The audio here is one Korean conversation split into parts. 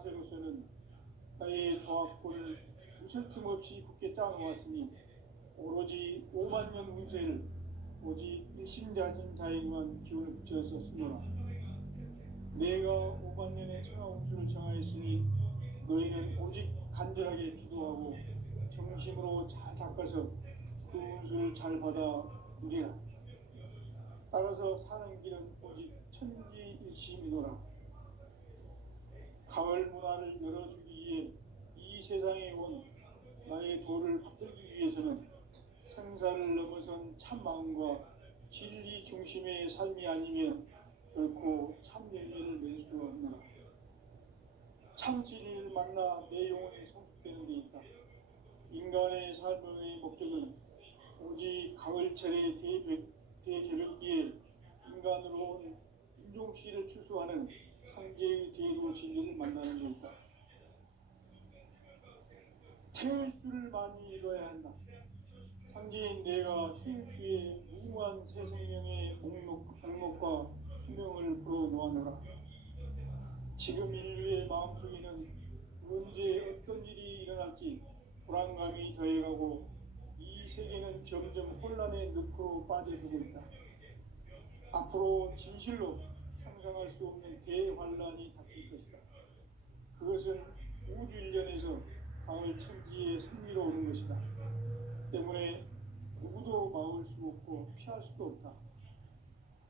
자세로서는 나의 저학권을 무설틈 없이 굳게 짜놓았으니 오로지 5만 년 운세를 오직 일심자진 자에게만 기운을 붙여서 쓰노라. 내가 5만 년의 천하 운수를 정하였으니 너희는 오직 간절하게 기도하고 정심으로 잘 닦아서 그 운수를 잘 받아 누리라. 따라서 사는 길은 오직 천지일심이노라. 가을 문화를 열어주기 위해 이 세상에 온 나의 도를 붙들기 위해서는 생사를 넘어선 참 마음과 진리 중심의 삶이 아니면 결코 참 열매를 맺을 수 없노라. 참 진리를 만나 내 영혼이 성숙되는 데 있다. 인간의 삶의 목적은 오직 가을철의 대제벽기에 인간으로 온 인종시를 추수하는 상제의 대로 진리를 만나는 데 있다. 태일주를 많이 읽어야 한다. 상제인 내가 태일주의 무한 새 생명의 목록과 수명을 불어놓아노라. 지금 인류의 마음속에는 언제 어떤 일이 일어날지 불안감이 더해가고 이 세계는 점점 혼란의 늪으로 빠져들고 있다. 앞으로 진실로 상상할 수 없는 대환란이 닥칠 것이다. 그것은 우주 일련에서 가을 천지의 승리로 오는 것이다. 때문에 누구도 막을 수 없고 피할 수도 없다.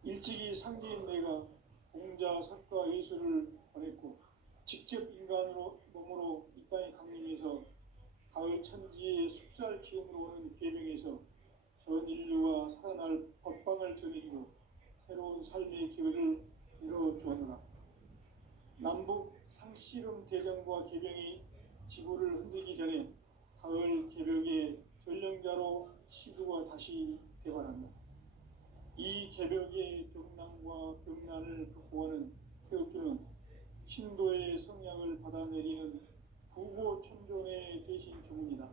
일찍이 상제인 내가 공자, 석가, 예수를 보냈고 직접 인간으로 몸으로 이 땅에 강림해서 가을 천지의 숲살 기운으로 오는 계명에서 전 인류가 살아날 법방을 전해주고 새로운 삶의 기회를 열어주었노라. 남북 상씨름 대전과 계병이 지구를 흔들기 전에 가을 개벽의 전령자로 시구가 다시 대발한다. 이 개벽의 병난과 병난을 극복하는 태극주는 신도의 성약을 받아내리는 부고천존의 대신 주문이다.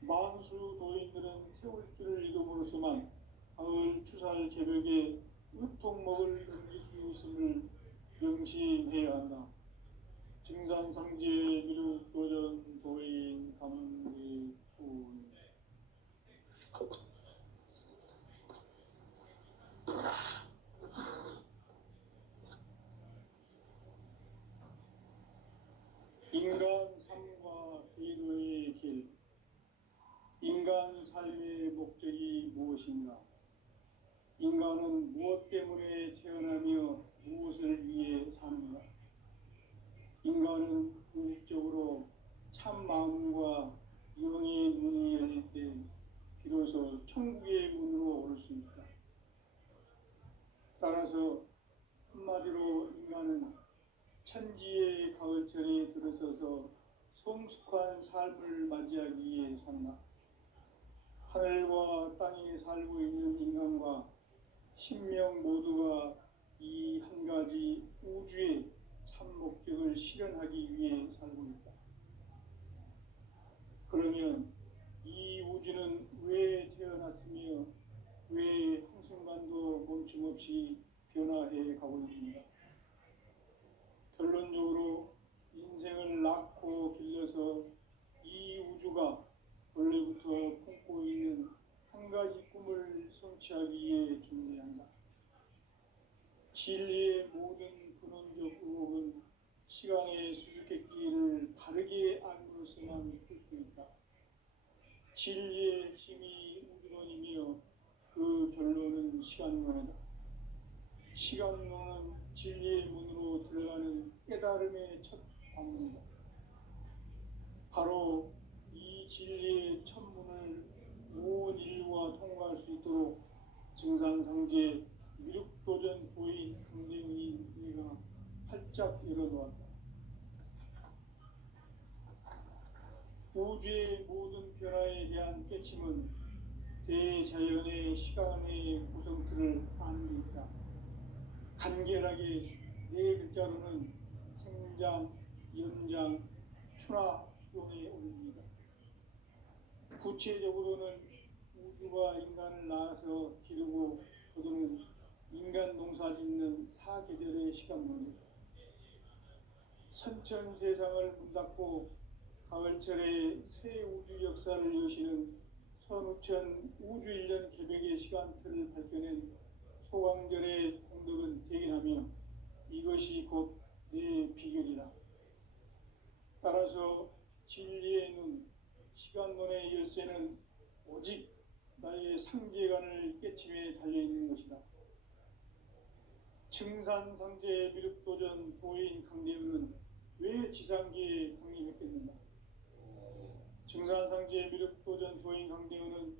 만수 도인들은 태울주를 읽음으로써만 가을 추살 개벽의 으통목을 넘길 수 있음을 명심해야 한다. 증산상제 미륵도전 도인 감리군. 인간 삶과 기도의 길. 인간 삶의 목적이 무엇인가? 인간은 무엇 때문에 태어나며 무엇을 위해 사는가? 인간은 궁극적으로 참 마음과 영의 문이 열릴 때 비로소 천국의 문으로 오를 수 있다. 따라서 한마디로 인간은 천지의 가을철에 들어서서 성숙한 삶을 맞이하기 위해 산다. 하늘과 땅에 살고 있는 인간과 신명 모두가 이 한 가지 우주의 참 목적을 실현하기 위해 살고 있다. 그러면 이 우주는 왜 태어났으며 왜 한순간도 멈춤없이 변화해 가고 있는가? 결론적으로 인생을 낳고 길러서 이 우주가 원래부터 품고 있는 한 가지 꿈을 성취하기 위해 존재한다. 진리의 모든 근원적 의혹은 시간의 수수께끼를 바르게 알므로서만 풀 수 있다. 진리의 핵심이 우주론이며 그 결론은 시간론이다. 시간론은 진리의 문으로 들어가는 깨달음의 첫 방문이다. 바로 이 진리의 첫 문을 온 인류가 통과할 수 있도록 증산상제 미륵도전 도인 강대훈이 내가 활짝 열어놓았다. 우주의 모든 변화에 대한 깨침은 대자연의 시간의 구성틀을 아는 데 있다. 간결하게 네 글자로는 생장, 연장, 추나 추동에 올립니다. 구체적으로는 우주가 인간을 낳아서 기르고 거두는 인간 농사 짓는 사계절의 시간문제다. 선천 세상을 문 닫고 가을철에 새 우주 역사를 여시는 선우천 우주일년 개벽의 시간틀을 밝혀낸 소광절의 공덕은 대견하며 이것이 곧 내 비결이라. 따라서 진리의 눈, 시간론의 열쇠는 오직 나의 상계관을 깨침에 달려있는 것이다. 증산상제 미륵도전 도인 강대우는 왜 지상계에 강림했겠는가? 증산상제 미륵도전 도인 강대우는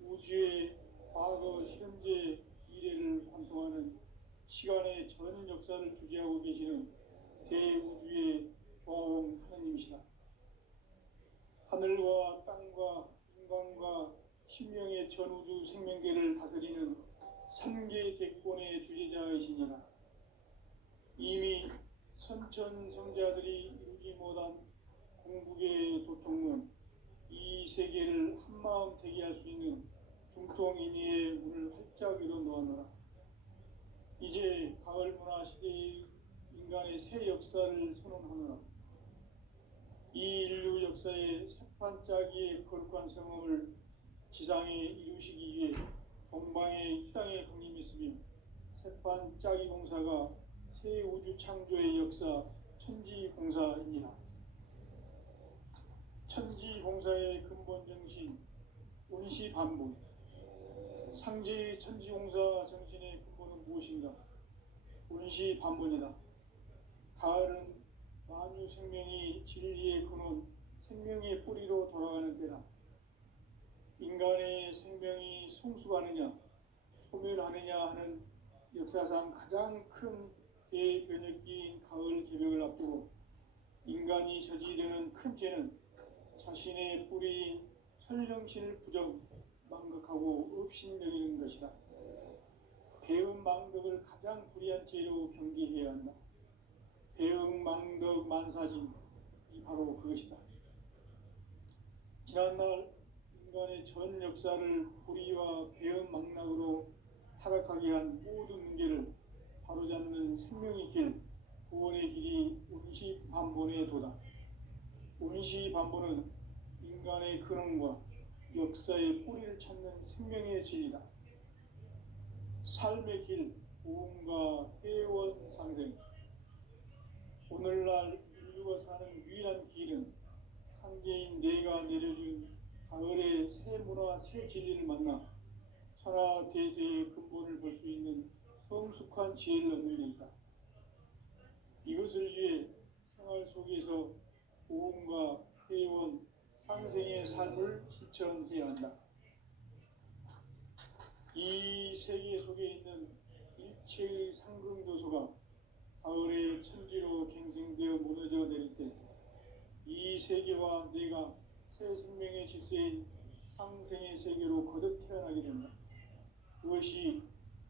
우주의 과거, 현재, 미래를 관통하는 시간의 전 역사를 주재하고 계시는 대우주의 조화원 하나님이시다. 하늘과 땅과 인간과 신명의 전우주 생명계를 다스리는 삼계 대권의 주재자이시니라. 이미 선천성자들이 이루지 못한 공국의 도통문, 이 세계를 한마음 되게 할 수 있는 중통인의의 문을 활짝 열어 놓았노라. 이제 가을 문화 시대의 인간의 새 역사를 선언하노라. 이 인류 역사의 새판짜기의 거룩한 성험을 지상에 이루시기 위해 동방의 이 땅에 강림했으며 새판짜기 공사가 새 우주 창조의 역사 천지공사입니다. 천지공사의 근본 정신 운시반복. 상제의 천지공사 정신의 근본은 무엇인가? 운시반복이다. 가을은 만유 생명이 진리의 근원, 생명의 뿌리로 돌아가는 때다. 인간의 생명이 성숙하느냐, 소멸하느냐 하는 역사상 가장 큰 대변혁기인 가을 개벽을 앞두고 인간이 저지르는 큰 죄는 자신의 뿌리인 설령신을 부정, 망각하고 업신여기는 것이다. 배음 망덕을 가장 불의한 죄로 경계해야 한다. 배음 망덕 만사진이 바로 그것이다. 지난날 인간의 전 역사를 불의와 배음 망락으로 타락하게 한 모든 문제를 바로잡는 생명의 길, 구원의 길이 운시반본의 도다. 운시반본은 인간의 근원과 역사의 뿌리를 찾는 생명의 진리다. 삶의 길, 보험과 회원 상생. 오늘날 인류가 사는 유일한 길은 상제인 내가 내려준 가을의 새 문화, 새 진리를 만나 천하 대세의 근본을 볼 수 있는 성숙한 지혜를 얻는 데 있다. 이것을 위해 생활 속에서 보험과 회원, 상생의 삶을 실천해야 한다. 이 세계 속에 있는 일체의 상승조소가 가을의 천지로 갱생되어 무너져 내릴 때 이 세계와 내가 새 생명의 질서인 상생의 세계로 거듭 태어나게 된다. 그것이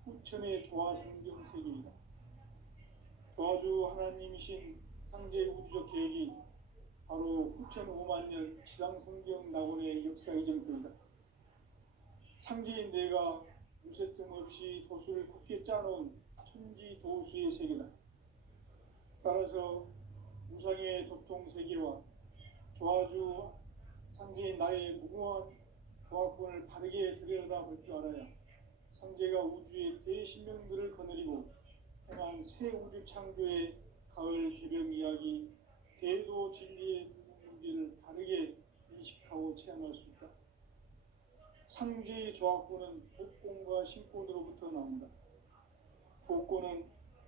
후천의 조화성경 세계이다. 조화주 하나님이신 상제 우주적 계획이 바로 후천 5만년 지상성경 낙원의 역사의 정표이다. 상제인 내가 무쇠뜸 없이 도수를 굳게 짜놓은 천지도수의 세계다. 따라서 무상의 도통세계와 조화주 상제인 나의 무궁한 조화권을 바르게 들여다볼 줄 알아야 상제가 우주의 대신명들을 거느리고 행한 새 우주 창조의 가을 개벽 이야기, 대도 진리의 문제를 바르게 인식하고 체험할 수 있다. 상제의 조화권은 복권과 신권으로부터 나온다. 복권은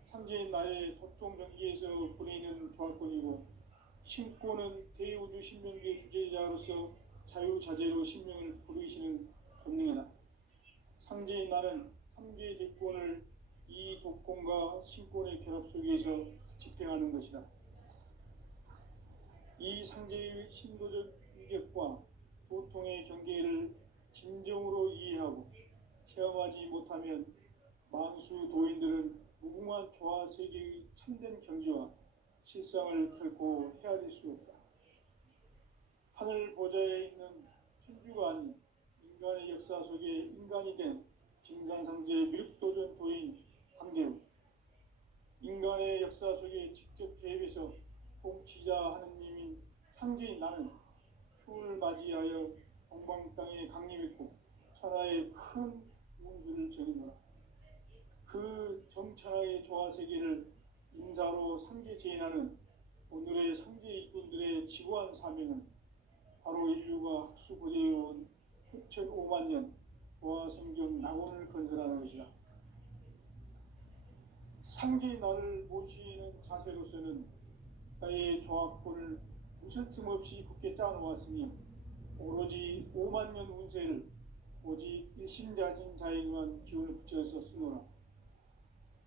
상제인 나의 도통전기에서 보내는 조화권이고, 신권은 대우주 신명계 주제자로서 자유자재로 신명을 부르시는 본능이다. 상제인 나는 3개의 대권을 이 독권과 신권의 결합 속에서 집행하는 것이다. 이 상제의 신도적 인격과 도통의 경계를 진정으로 이해하고 체험하지 못하면 만수 도인들은 무궁한 조화 세계의 참된 경지와 실상을 결코 헤아릴 수 없다. 하늘 보좌에 있는 천주가 아닌 인간의 역사 속에 인간이 된 증산상제 미륵도전 도인 강대우, 인간의 역사 속에 직접 개입해서 통치자 하느님인 상제인 나는 추을 맞이하여 동방 땅에 강림했고 천하의 큰 운수를 전이노라. 그 정천하의 조화세계를 인사로 상제 제인하는 오늘의 상제 일꾼들의 지고한 사명은 바로 인류가 학수고대해온 6,500만 년 조화생경 낙원을 건설하는 것이다. 상제의 나를 모시는 자세로서는 나의 조합권을 무쇠틈 없이 굳게 짜놓았으니 오로지 5만 년 운세를 오직 일심자진 자에게만 기운을 붙여서 쓰노라.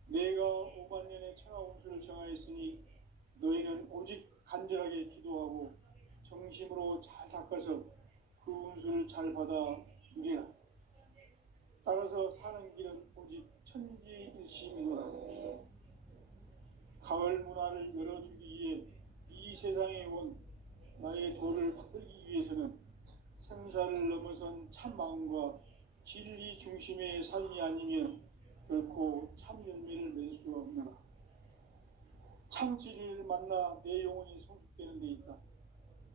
내가 5만 년의 천하 운수를 정하였으니 너희는 오직 간절하게 기도하고 정심으로 잘 닦아서 그 운수를 잘 받아 누리라. 따라서 사는 길은 오직 천지일심이노라. 가을 문화를 열어주기 위해 이 세상에 온 나의 도를 받들기 위해서는 생사를 넘어선 참 마음과 진리 중심의 삶이 아니면 결코 참 열매를 맺을 수가 없노라. 참 진리를 만나 내 영혼이 성숙되는 데 있다.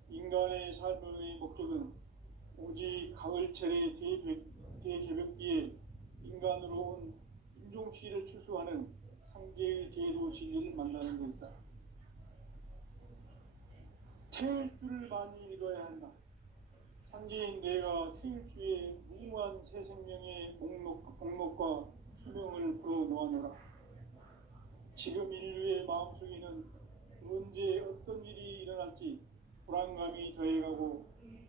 인간의 삶의 목적은 오직 가을철의 대개벽기에 인간으로 온 인종시를 추수하는 상제의 제도 진리를 만나는 데 있다. 태일주를 많이 읽어야 한다. 상제인 내가 태일주의 무궁한 새 생명의 목록과 수명을 풀어놓아노라. 지금 인류의 마음속에는 언제 어떤 일이 일어날지 불안감이 더해가고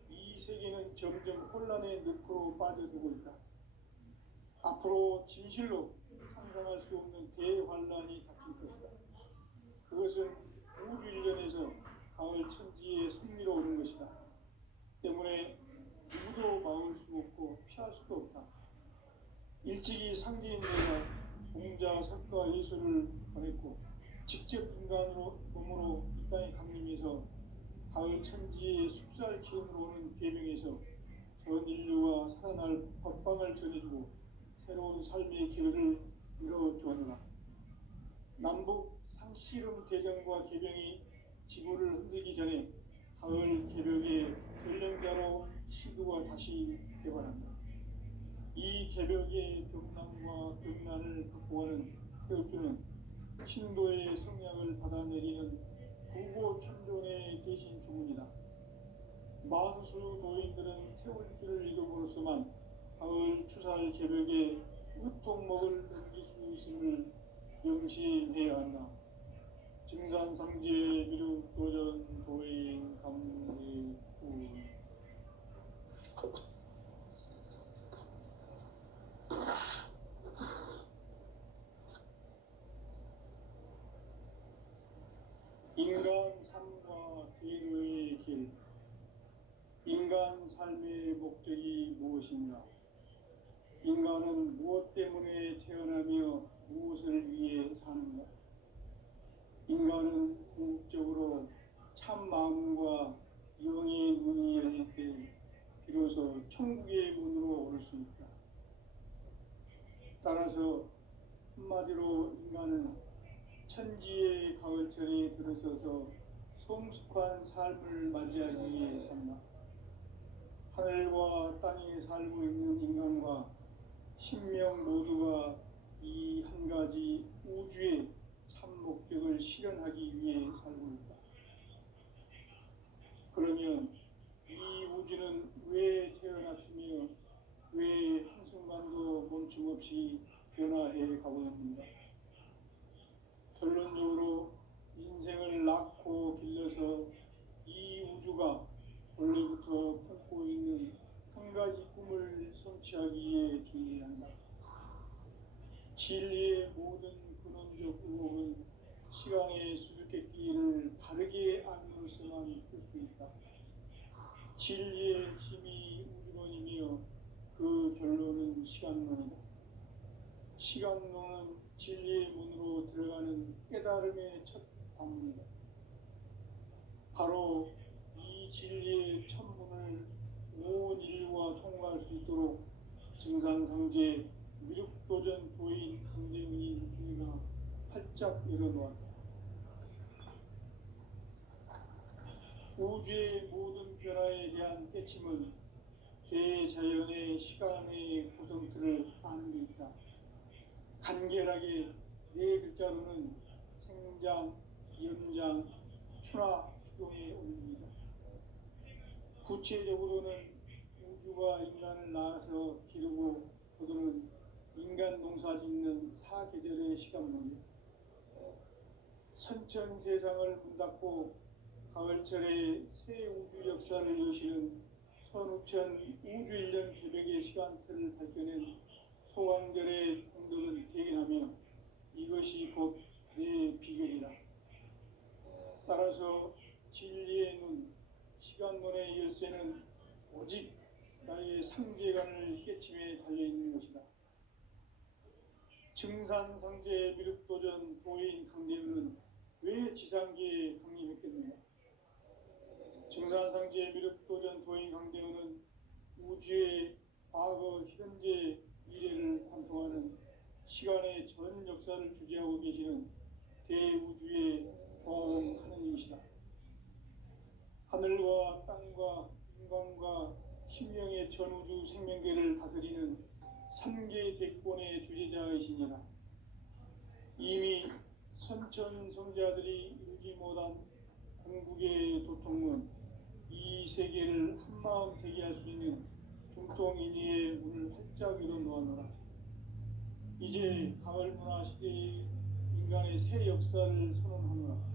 이 세계는 점점 혼란의 늪으로 빠져들고 있다. 앞으로 진실로 상상할 수 없는 대환란이 닥칠 것이다. 그것은 우주 일전에서 가을 천지의 섭리로 오는 것이다. 때문에 누구도 막을 수 없고 피할 수도 없다. 일찍이 상제인 내가 공자, 석가, 예수를 보냈고 직접 인간으로 몸으로 이 땅에 강림해서 가을 천지의 숲살 기운으로 오는 계명에서 전 인류가 살아날 법방을 전해주고 새로운 삶의 기회를 이뤄주었노라. 남북 상씨름 대전과 개병이 지구를 흔들기 전에 가을 개벽의 전령자로 시도가 다시 개발한다. 이 개벽의 병난과 병난을 극복하는 태엽주는 신도의 성량을 받아내리는 부고천존의 대신 주문이다. 만수 노인들은 태울주를 읽음으로써만 가을 추살 개벽의 으통목을 넘길 수 있음을 명심해야 한다. 증산상제 미륵 도전 도인 감리 인간 삶과 계로의 길. 인간 삶의 목적이 무엇인가? 인간은 무엇 때문에 태어나며 무엇을 위해 사는가? 인간은 궁극적으로 참 마음과 영의 문이 열릴 때 비로소 천국의 문으로 오를 수 있다. 따라서 한마디로 인간은 천지의 가을철에 들어서서 성숙한 삶을 맞이하기 위해 산다. 하늘과 땅에 살고 있는 인간과 신명 모두가 이 한 가지 우주의 참 목적을 실현하기 위해 살고 있다. 그러면 이 우주는 왜 태어났으며 왜 한순간도 멈춤없이 변화해 가고 있는가? 결론적으로 인생을 낳고 길러서 이 우주가 원래부터 품고 있는 한 가지 꿈을 성취하기 위해 존재한다. 진리의 모든 근원적 의혹은 시간의 수수께끼를 바르게 알므로써만 풀 수 있다. 진리의 힘이 우주론이며 그 결론은 시간론이다. 시간론은 진리의 문으로 들어가는 깨달음의 첫 방문이다. 바로 이 진리의 천문을 온 인류가 통과할 수 있도록 증산상제 미륵도전 도인 강대문이 내가 활짝 열어놓았다. 우주의 모든 변화에 대한 깨침은 대자연의 시간의 구성틀을 아는 데 있다. 간결하게 네 글자로는 생장, 연장, 추나 추동의 원리입니다. 구체적으로는 우주가 인간을 낳아서 기르고 거두는 인간 농사 짓는 사계절의 시간 문제, 선천 세상을 문닫고 가을철에 새 우주 역사를 여시는 선우천 우주 1년 계획의 시간틀을 밝혀낸 소강절의 공덕은 대견하며 이것이 곧 내 비결이라. 따라서 진리의 눈, 시간문의 열쇠는 오직 나의 상계관을 깨침에 달려있는 것이다. 증산상제 미륵도전 도인 강대우는 왜 지상계에 강림했겠는가? 증산상제 미륵도전 도인 강대우는 우주의 과거, 현재, 미래를 관통하는 시간의 전 역사를 주재하고 계시는 대우주의 종 하느님이시다. 하늘과 땅과 인간과 신명의 전우주 생명계를 다스리는 3개 대권의 주재자이시니라. 이미 선천성자들이 이루지 못한 궁극의 도통문, 이 세계를 한마음 되게 할 수 있는 중통인의의 문을 활짝 열어 놓아노라. 이제 가을 문화 시대의 인간의 새 역사를 선언하노라.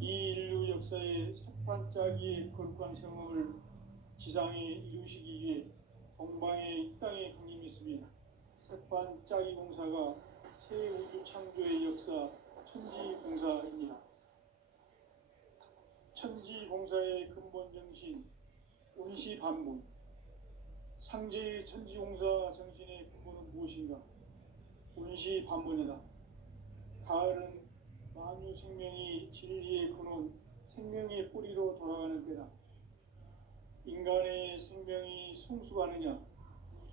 이 인류 역사의 석판짜기의 거룩한 경험을 지상에 이루시기 위해 동방의 이 땅에 강림했으며 석판짜기 공사가 새 우주 창조의 역사 천지공사입니다. 천지공사의 근본 정신 운시반문, 상제의 천지공사 정신의 근본은 무엇인가? 운시반문이다. 가을은 만유 생명이 진리의 근원, 생명의 뿌리로 돌아가는 때다. 인간의 생명이 성숙하느냐,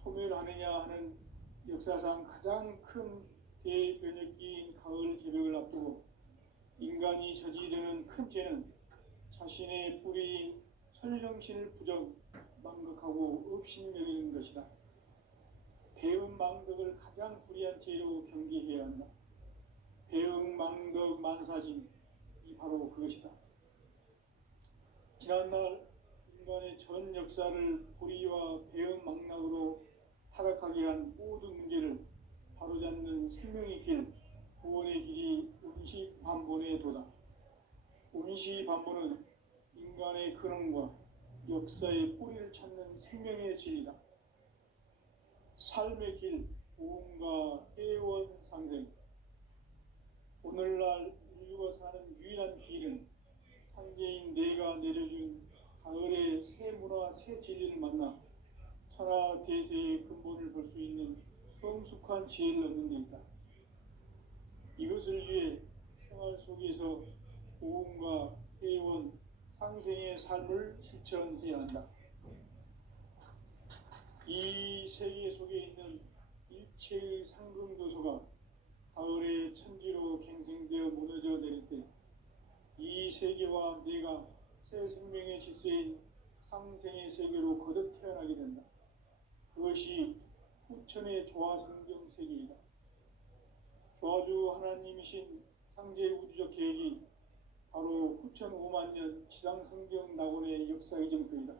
소멸하느냐 하는 역사상 가장 큰 대변혁기인 가을 개벽을 앞두고 인간이 저지르는 큰 죄는 자신의 뿌리인 설령신을 부정, 망극하고 업신여기는 것이다. 배은 망덕을 가장 불의한 죄로 경계해야 한다. 배응 망덕 만사진이 바로 그것이다. 지난날 인간의 전 역사를 불의와 배응 망락으로 타락하게 한 모든 문제를 바로잡는 생명의 길, 구원의 길이 운시반본의 도다. 운시반본은 인간의 근원과 역사의 뿌리를 찾는 생명의 진리다. 삶의 길, 보험과 애원 상생. 오늘날 인류가 사는 유일한 길은 상제인 내가 내려준 가을의 새 문화, 새 진리를 만나 천하 대세의 근본을 볼 수 있는 성숙한 지혜를 얻는 데 있다. 이것을 위해 생활 속에서 보험과 애원, 상생의 삶을 실천해야 한다. 이 세계 속에 있는 일체의 상금도서가 가을의 천지로 갱생되어 무너져 내릴 때 이 세계와 내가 새 생명의 질서인 상생의 세계로 거듭 태어나게 된다. 그것이 후천의 조화성경 세계이다. 조화주 하나님이신 상제 우주적 계획이 바로 후천 5만년 지상성경 낙원의 역사 이정표이다.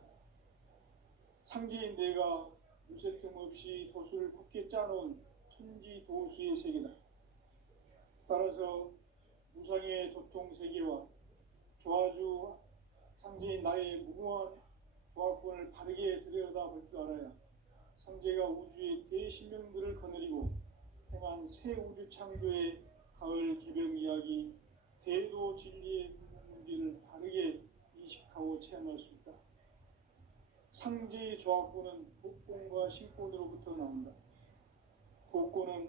상제인 내가 무쇠 틈 없이 도수를 굳게 짜놓은 천지도수의 세계다. 따라서 무상의 도통세계와 조화주 상제인 나의 무궁한 조화권을 바르게 들여다볼 줄 알아야 상제가 우주의 대신명들을 거느리고 행한 새 우주 창조의 가을 개벽 이야기, 대도 진리의 문제를 바르게 인식하고 체험할 수 있다. 상제의 조화권은 복권과 신권으로부터 나온다. 복권은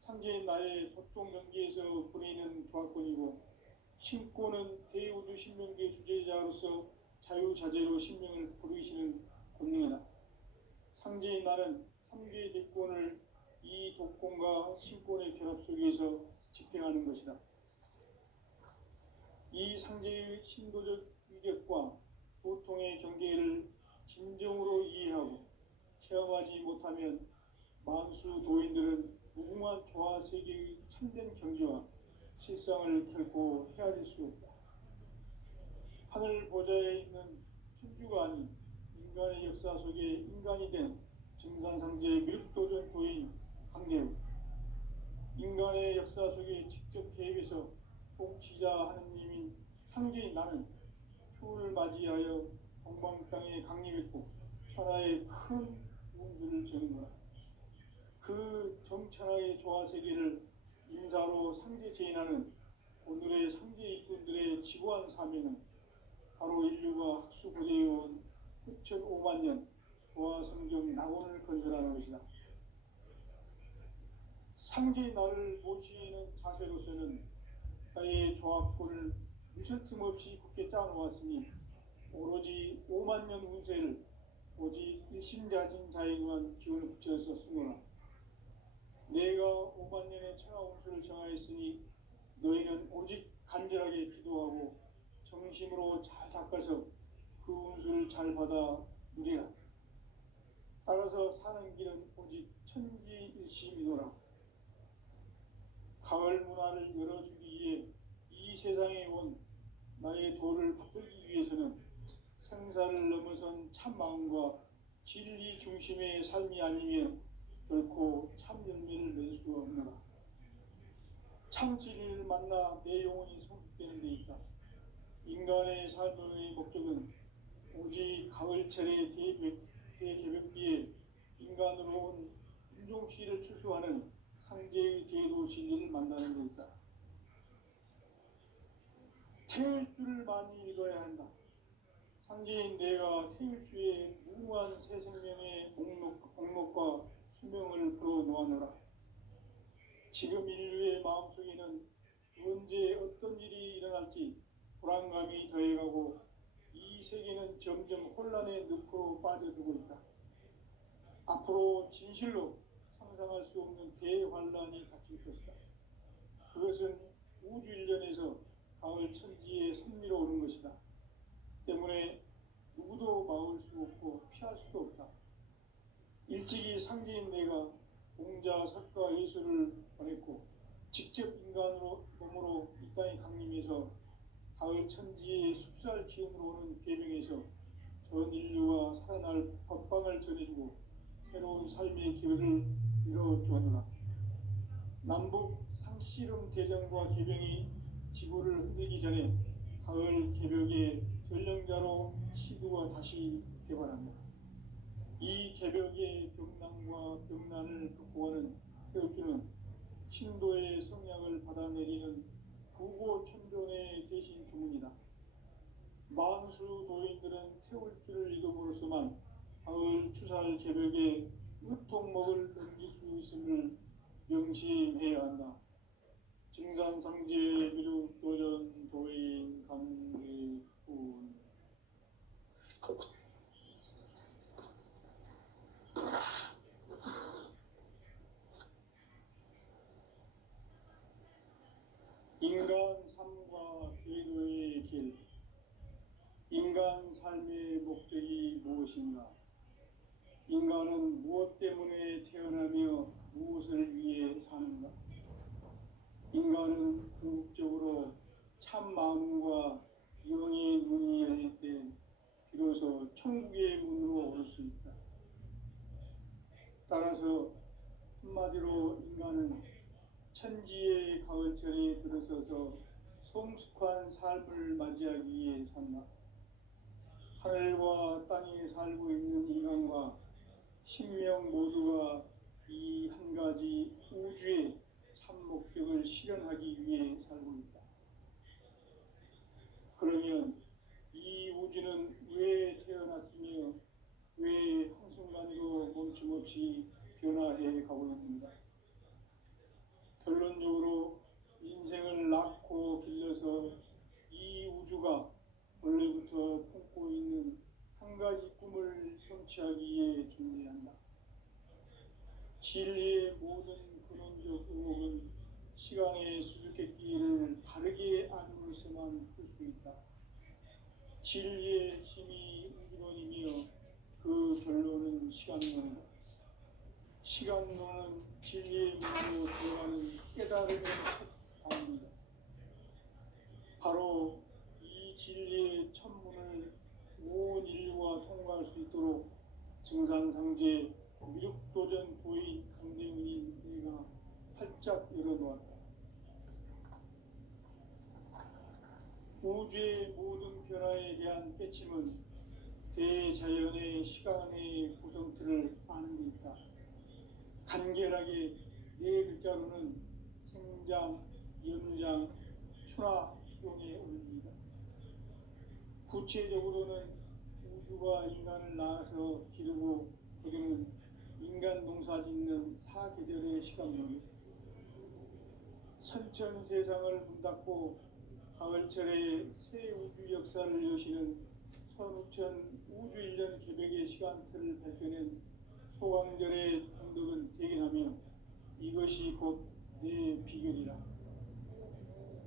상제인 나의 보통 경계에서 부리는 조화권이고, 신권은 대우주 신명계 주제자로서 자유자재로 신명을 부르시는 권능이다. 상제인 나는 3개의 대권을 이 독권과 신권의 결합 속에서 집행하는 것이다. 이 이 상제의 신도적 위격과 고통의 경계를 진정으로 이해하고 체험하지 못하면 만수 도인들은 무궁한 조화 세계의 참된 경지와 실상을 결코 헤아릴 수 없다. 하늘 보좌에 있는 천주가 아닌 인간의 역사 속에 인간이 된 증산상제 미륵도전 도인 강대우, 인간의 역사 속에 직접 개입해서 통치자 하느님인 상제인 나는 추운을 맞이하여 동방 땅에 강림했고 천하의 큰 운수를 저는구나. 그 정천하의 조화세계를 인사로 상제 제인하는 오늘의 상제 일꾼들의 지고한 사명은 바로 인류가 학수고대해온 6,500만 년 조화성경 낙원을 건설하는 것이다. 상제의 나를 모시는 자세로서는 나의 조합권을 무설틈 없이 굳게 짜놓았으니 오로지 5만 년 운세를 오직 일심자진 자에게만 기운을 붙여서 쓰노라. 내가 5만 년의 천하 운수를 정하였으니 너희는 오직 간절하게 기도하고 정심으로 잘 닦아서 그 운수를 잘 받아 누리라. 따라서 사는 길은 오직 천지일심이노라. 가을 문화를 열어주기 위해 이 세상에 온 나의 도를 붙들기 위해서는 생사를 넘어선 참 마음과 진리 중심의 삶이 아니면 결코 참 열매를 맺을 수가 없노라. 참 진리를 만나 내 영혼이 성숙되는 데 있다. 인간의 삶의 목적은 오직 가을철의 대개벽비에 인간으로 온 인종씨를 추수하는 상제의 대도 진리를 만나는 데 있다. 태일주를 많이 읽어야 한다. 상제인 내가 태일주의 무궁한 새 생명의 목록과 수명을 풀어놓아노라. 지금 인류의 마음속에는 언제 어떤 일이 일어날지 불안감이 더해가고 이 세계는 점점 혼란의 늪으로 빠져들고 있다. 앞으로 진실로 상상할 수 없는 대환란이 닥칠 것이다. 그것은 우주 일전에서 가을 천지에 선미로 오는 것이다. 때문에 누구도 막을 수 없고 피할 수도 없다. 일찍이 상제인 내가 공자, 석가, 예수를 보냈고 직접 인간으로 몸으로 이 땅에 강림해서 가을 천지의 숲살 기운으로 오는 계명에서 전 인류가 살아날 법방을 전해주고 새로운 삶의 기회를 이뤄주었노라. 남북 상씨름 대전과 개병이 지구를 흔들기 전에 가을 개벽의 전령자로 시구가 다시 개발한다. 이 개벽의 병난과 병난을 극복하는 태울주는 신도의 성향을 받아내리는 부고천존의 대신 주문이다. 만수 도인들은 태울주를 읽음으로써만 가을 추살 개벽의 으통목을 넘길 수 있음을 명심해야 한다. 증산상제 미륵도전 도인 강대훈. 인간 삶과 계도의 길. 인간 삶의 목적이 무엇인가? 인간은 무엇 때문에 태어나며 무엇을 위해 사는가? 인간은 궁극적으로 참 마음과 영의 문이 열릴 때 비로소 천국의 문으로 올 수 있다. 따라서 한마디로 인간은 천지의 가을철에 들어서서 성숙한 삶을 맞이하기 위해 산다. 하늘과 땅에 살고 있는 인간과 신명 모두가 이 한 가지 우주의 참 목적을 실현하기 위해 살고 있다. 그러면 이 우주는 왜 태어났으며 왜 한순간도 멈춤없이 변화해 가고 있는가? 결론적으로 인생을 낳고 길러서 이 우주가 원래부터 품고 있는 한 가지 꿈을 성취하기 위해 존재한다. 진리의 모든 근원적 의목은 시간의 수수께끼를 바르게 안으로서만 풀 수 있다. 진리의 힘이 우주론이며 그 결론은 시간론이다. 시간론은 진리의 문으로 들어가는 깨달음의 첫 단계이다. 바로 이 진리의 천문을 온 인류가 통과할 수 있도록 증산상제 미륵도전 도의 강대문인 내가 활짝 열어놓았다. 우주의 모든 변화에 대한 깨침은 대자연의 시간의 구성틀을 아는 데 있다. 간결하게 네 글자로는 생장, 연장, 추나 추동에 올립니다. 구체적으로는 우주가 인간을 낳아서 기르고 거두는 인간 농사 짓는 사계절의 시간론이 선천 세상을 문닫고 가을철에 새 우주 역사를 여시는 선우천 우주 1년 개백의 시간틀을 밝혀낸 소강절의 공덕은 대견하며 이것이 곧 내 비결이라.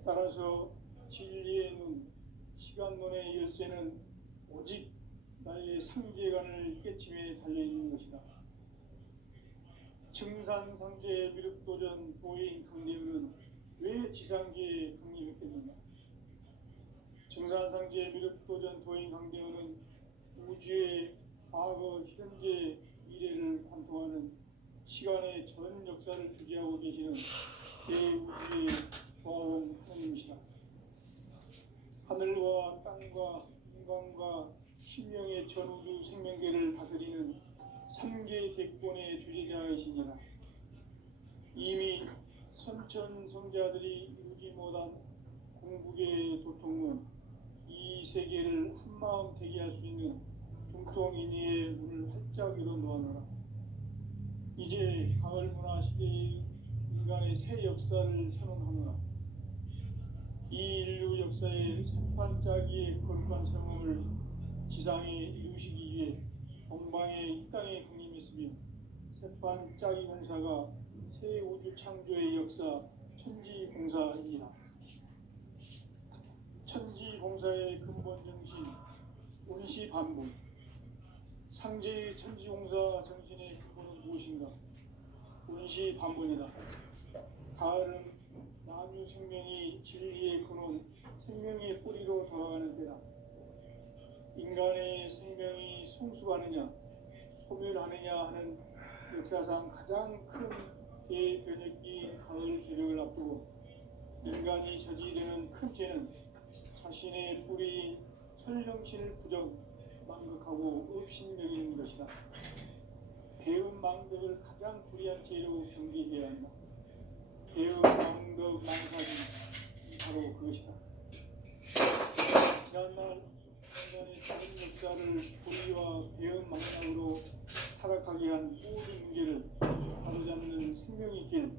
따라서 진리의 눈, 시간론의 열쇠는 오직 나의 상계관을 깨침에 달려있는 것이다. 증산상제 미륵도전 도인 강대우는 왜 지상계에 강림했겠는가? 증산상제 미륵도전 도인 강대우는 우주의 과거, 현재, 미래를 관통하는 시간의 전 역사를 주재하고 계시는 대우주의 조화원 하나님이시라. 하늘과 땅과 인간과 신명의 전우주 생명계를 다스리는 3계 대권의 주재자이시니라. 이미 선천 성자들이 이루지 못한 궁극의 도통은 이 세계를 한마음 되게 할 수 있는 중통인의의 문을 활짝 열어놓아노라. 이제 가을 문화 시대의 인간의 새 역사를 선언하노라. 이 인류 역사의 새판짜기의 거룩한 성음을 지상에 이루시기 위해 동방의 이 땅에 강림했으며 새판짜기 공사가 새 우주 창조의 역사 천지공사이니라. 천지공사의 근본 정신 운시반분. 상제의 천지공사 정신의 근본은 무엇인가? 운시반분이다. 가을은 남유 생명이 진리의 근원, 생명의 뿌리로 돌아가는 때다. 인간의 생명이 성숙하느냐, 소멸하느냐 하는 역사상 가장 큰 대변혁기인 가을 개벽을 앞두고 인간이 저지르는 큰 죄는 자신의 뿌리인 설령신을 부정, 망극하고 업신여기는 것이다. 배운 망덕을 가장 불의한 죄로 경계해야 한다. 배운 망덕 망사는 바로 그것이다. 지난날 인간의 좋은 역사를 불의와 배은 망상으로 타락하게 한 모든 문제를 바로잡는 생명의 길,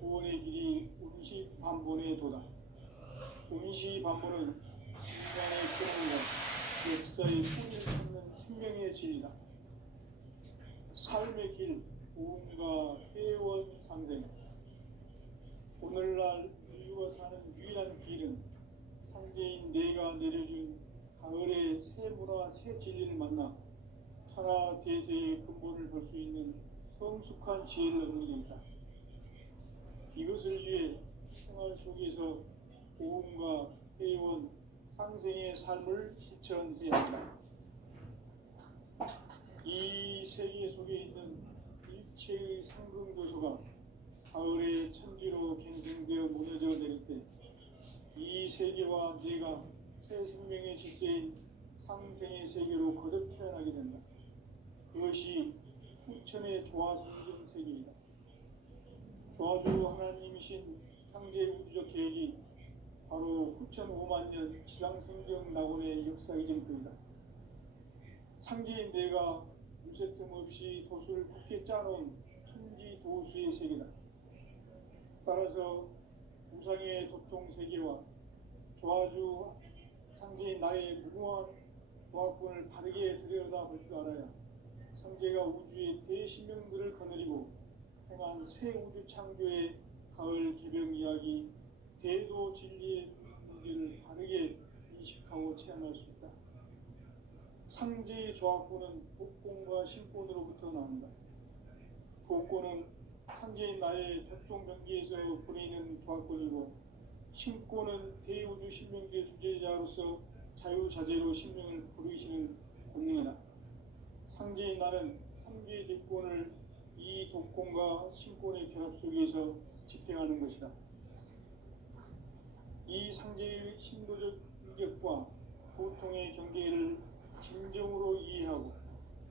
구원의 길이 운시반본의 도다. 운시반본은 인간의 깨달음과 역사의 뿌리를 찾는 생명의 진리다. 삶의 길, 구원과 회원 상생. 오늘날 인류가 사는 유일한 길은 상제인 내가 내려준 가을의 새 문화, 새 진리를 만나 천하 대세의 근본을 볼 수 있는 성숙한 지혜를 얻는 데 있다. 이것을 위해 생활 속에서 고음과 회원, 상생의 삶을 실천해야 한다. 이 세계 속에 있는 일체의 상승교수가 가을의 천지로 갱생되어 무너져 내릴 때 이 세계와 내가 새 생명의 질서인 상생의 세계로 거듭 태어나게 된다. 그것이 후천의 조화성경 세계이다. 조화주 하나님이신 창제 우주적 계획이 바로 후천 5만 년 지상성경 낙원의 역사 이전부이다. 창제인 내가 무쇠 틈 없이 도수를 굳게 짜놓은 천지 도수의 세계다. 따라서 우상의 도통 세계와 조화주 상제인 나의 무궁한 조합군을 바르게 들여다볼 줄 알아야 상제가 우주의 대신명들을 거느리고 행한 새 우주 창조의 가을 개병 이야기, 대도 진리의 문제를 바르게 인식하고 체험할 수 있다. 상제의 조합구는 복권과 신권으로부터 나온다. 복권은 상제인 나의 독종 경기에서 보내는 조합권이고, 신권은 대우주 신명기의 주제자로서 자유자재로 신명을 부르시는 권능이다. 상제인 나는 상제의 대권을 이 독권과 신권의 결합 속에서 집행하는 것이다. 이 상제의 신도적 인격과 보통의 경계를 진정으로 이해하고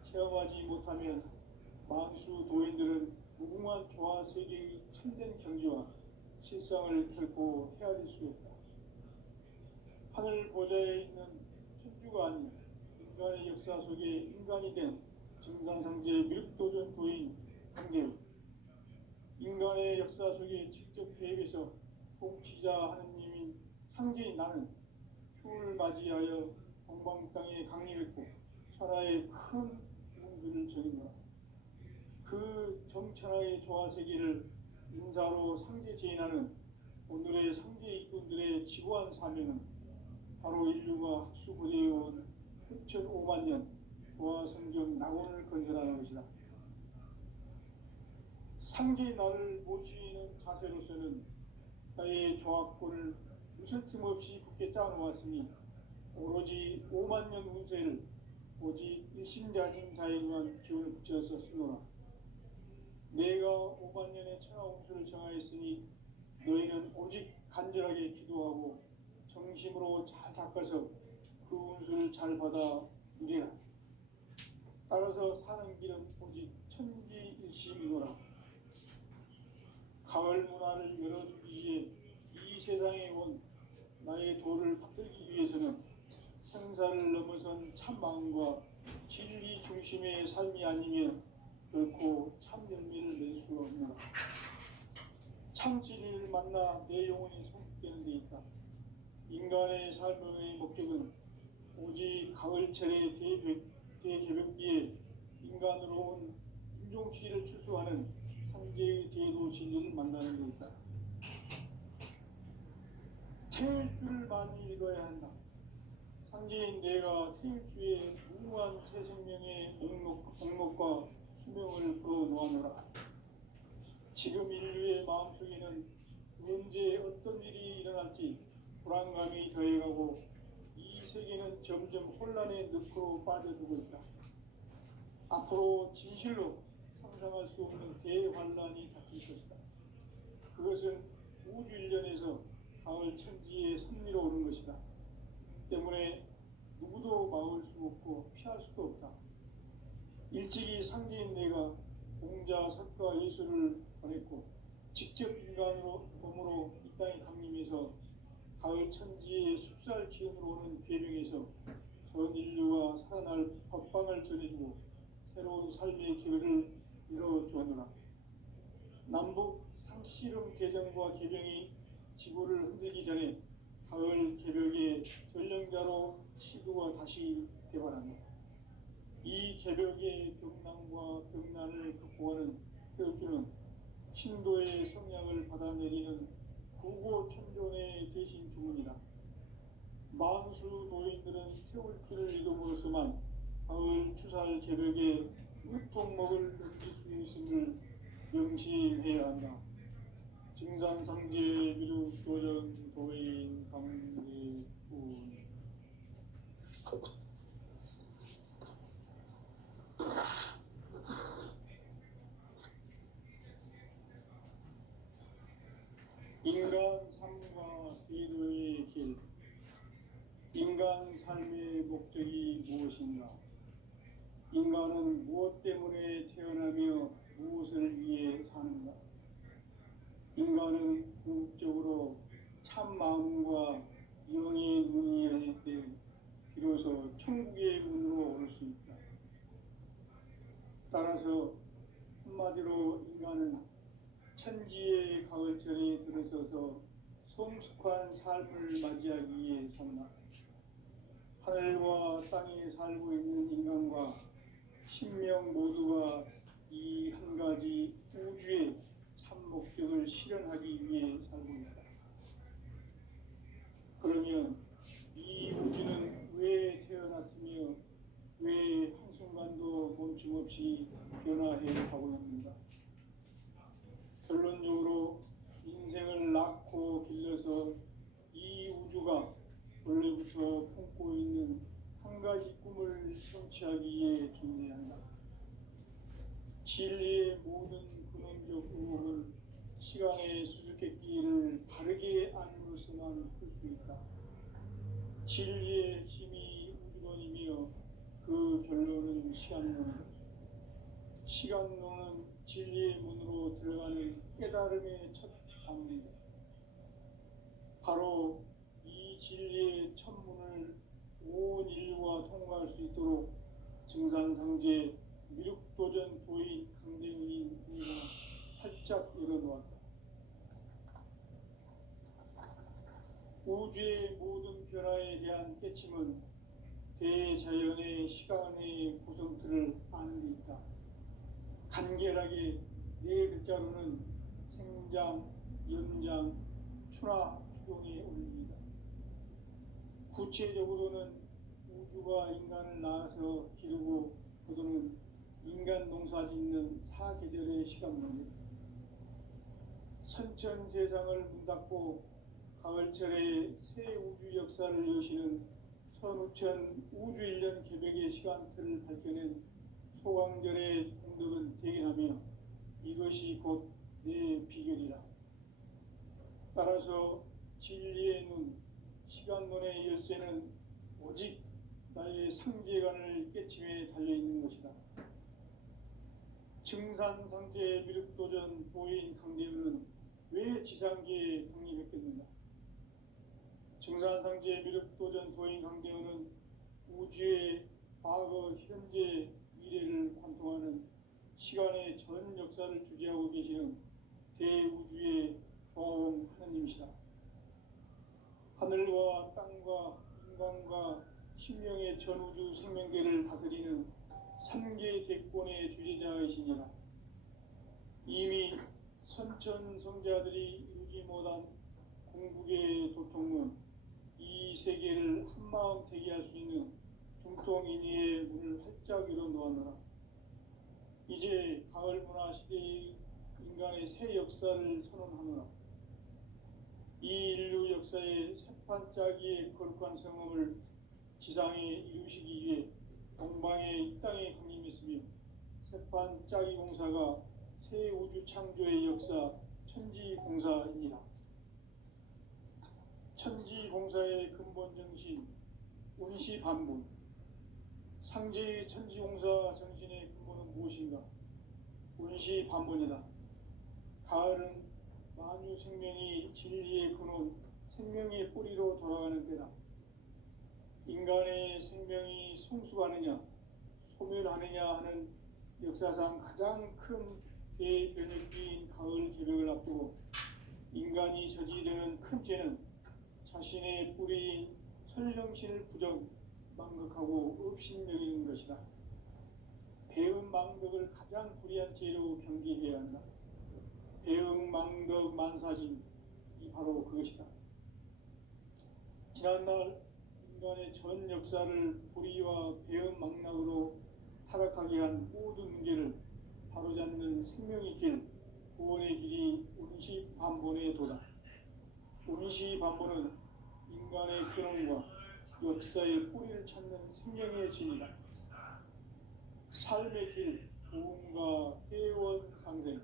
체험하지 못하면 만수 도인들은 무궁한 조화 세계의 참된 경지와 실상을 결코 헤아릴 수 없다. 하늘 보좌에 있는 천주가 아닌 인간의 역사 속에 인간이 된 증산상제 미륵도전 도인 강대우, 인간의 역사 속에 직접 개입해서 통치자 하느님인 상제인 나는 추을 맞이하여 동방 땅에 강림했고 천하의 큰 운수를 전인다. 그 정천하의 조화 세계를 인사로 상제 제인하는 오늘의 상제 일꾼들의 지고한 사명은 바로 인류가 학수고대해온 6,500만 년 보아 성경 낙원을 건설하는 것이다. 상제의 나를 모시는 자세로서는 나의 조합권을 무설틈 없이 굳게 짜놓았으니 오로지 5만 년 운세를 오직 일심자진 자에게만 기운을 붙여서 쓰노라. 내가 5만 년의 천하 운수를 정하였으니 너희는 오직 간절하게 기도하고 정심으로 잘 닦아서 그 운수를 잘 받아 누리라. 따라서 사는 길은 오직 천지일심이노라. 가을 문화를 열어주기 위해 이 세상에 온 나의 도를 붙들기 위해서는 생사를 넘어선 참 마음과 진리 중심의 삶이 아니면 결코 참 열매를 낼 수 없노라. 참 진리를 만나 내 영혼이 성숙되는 데 있다. 인간의 삶의 목적은 오직 가을철의 대개벽기에 인간으로 온 인종시를 추수하는 상제의 대도 진리를 만나는 데 있다. 태일주를 많이 읽어야 한다. 상제인 내가 태일주의 무한 새 생명의 목록과 수명을 풀어놓아노라. 지금 인류의 마음속에는 언제 어떤 일이 일어날지 불안감이 더해가고 이 세계는 점점 혼란의 늪으로 빠져들고 있다. 앞으로 진실로 상상할 수 없는 대환란이 닥칠 것이다. 그것은 우주 일련에서 가을 천지의 섭리로 오는 것이다. 때문에 누구도 막을 수 없고 피할 수도 없다. 일찍이 상제인 내가 공자, 석가, 예수를 보냈고 직접 인간으로 몸으로 이 땅에 강림해서 가을 천지의 숲살 기운으로 오는 계명에서 전 인류가 살아날 법방을 전해주고 새로운 삶의 기회를 이뤄주었노라. 남북 상씨름 대전과 개병이 지구를 흔들기 전에 가을 개벽의 전령자로 시구가 다시 개발한다. 이 개벽의 병난과 병난을 극복하는 태울주는 신도의 성향을 받아내리는 구고천존의 대신 주문이다. 만수 도인들은 태울주를 읽음으로써만 가을 추살 개벽의 의통목을 느낄 수 있음을 명심해야 한다. 증산상제 미륵도전 도인 강대훈. 인간 삶과 대도의 길. 인간 삶의 목적이 무엇인가? 인간은 무엇 때문에 태어나며 무엇을 위해 사는가? 인간은 궁극적으로 참 마음과 영의 눈이 열릴 때 비로소 천국의 문으로 올 수 있다. 따라서 한마디로 인간은 천지의 가을철에 들어서서 성숙한 삶을 맞이하기 위해 산다. 하늘과 땅에 살고 있는 인간과 신명 모두가 이 한 가지 우주의 참 목적을 실현하기 위해 살고 있다. 그러면 이 우주는 왜 태어났으며 왜 한순간도 멈춤없이 변화해 가고 있는가? 결론적으로 인생을 낳고 길러서 이 우주가 원래부터 품고 있는 한 가지 꿈을 성취하기 위해 존재한다. 진리의 모든 근원적 의혹은 시간의 수수께끼를 바르게 안으로서만 풀 수 있다. 진리의 핵심이 우주론이며 그 결론은 시간론이다. 시간론은 진리의 문으로 들어가는 깨달음의 첫 방문이다. 바로 이 진리의 첫 문을 온 인류가 통과할 수 있도록 증산상제 미륵도전 도인 강대훈이 내가 활짝 열어놓았다. 우주의 모든 변화에 대한 깨침은 대자연의 시간의 구성틀을 아는 데 있다. 간결하게 네 글자로는 생장, 연장, 추나 추동에 올립니다. 구체적으로는 우주가 인간을 낳아서 기르고 거두는 인간 농사 짓는 사계절의 시간입니다. 선천 세상을 문 닫고 가을철에 새 우주 역사를 여시는 선우천 우주 1년 개백의 시간틀을 밝혀낸 소강절의 공덕은 대견하며 이것이 곧 내 비결이라. 따라서 진리의 눈, 시간론의 열쇠는 오직 나의 상제관을 깨침에 달려있는 것이다. 증산상제 미륵도전 도인 강대훈은 왜 지상계에 독립했겠는가? 증산상제 미륵도전 도인 강대훈은 우주의 과거, 현재, 미래를 관통하는 시간의 전 역사를 주재하고 계시는 대우주의 조화원 하나님이시다. 하늘과 땅과 인간과 신명의 전우주 생명계를 다스리는 3계 대권의 주재자이시니라. 이미 선천성자들이 이루지 못한 궁극의 도통은 이 세계를 한마음 되게 할 수 있는 중통인의의 문을 활짝 열어놓았노라. 이제 가을 문화 시대의 인간의 새 역사를 선언하노라. 이 인류 역사의 새판짜기의 거룩한 성험을 지상에 이루시기 위해 동방에 이 땅에 강림했으며 새판짜기 공사가 새 우주 창조의 역사 천지공사이니라. 천지공사의 근본 정신 운시반분. 상제의 천지공사 정신의 근본은 무엇인가? 운시반분이다. 가을은 만유 생명이 진리의 근원, 생명의 뿌리로 돌아가는 때다. 인간의 생명이 성숙하느냐, 소멸하느냐 하는 역사상 가장 큰 대변혁기인 가을 개벽을 앞두고 인간이 저지르는 큰 죄는 자신의 뿌리인 설령신을 부정, 망극하고 업신여기는 것이다. 배은 망덕을 가장 불의한 죄로 경계해야 한다. 배은 망덕 만사진이 바로 그것이다. 지난날 인간의 전 역사를 불의와 배은 망락으로 타락하게 한 모든 문제를 바로잡는 생명의 길, 구원의 길이 운시반본의 도다. 운시반본은 인간의 근원과 역사의 뿌리를 찾는 생명의 진이다. 삶의 길, 부흥과 회원 상생.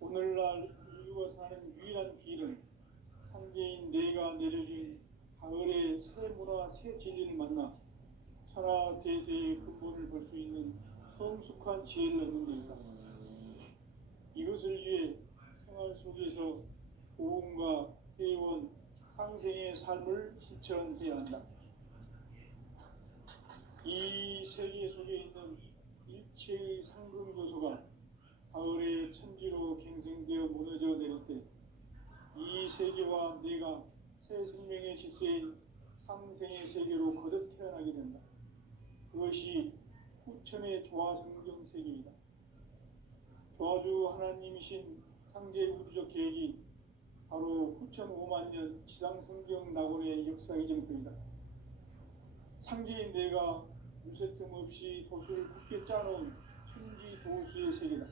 오늘날 인류가 사는 유일한 길은 상제인 내가 내려준 가을의 새 문화, 새 진리를 만나 천하 대세의 근본을 볼 수 있는 성숙한 지혜를 얻는 데 있다. 이것을 위해 생활 속에서 부흥과 회원, 상생의 삶을 실천해야 한다. 이 세계 속에 있는 일체의 상금 요소가 가을의 천지로 갱생되어 무너져 내릴 때 이 세계와 내가 새 생명의 질서인 상생의 세계로 거듭 태어나게 된다. 그것이 후천의 조화성경 세계이다. 조화주 하나님이신 상제의 우주적 계획이 바로 후천 5만 년 지상성경 낙원의 역사의 정표이다. 상제의 내가 무쇠 틈 없이 도수를 굳게 짜놓은 천지 도수의 세계다.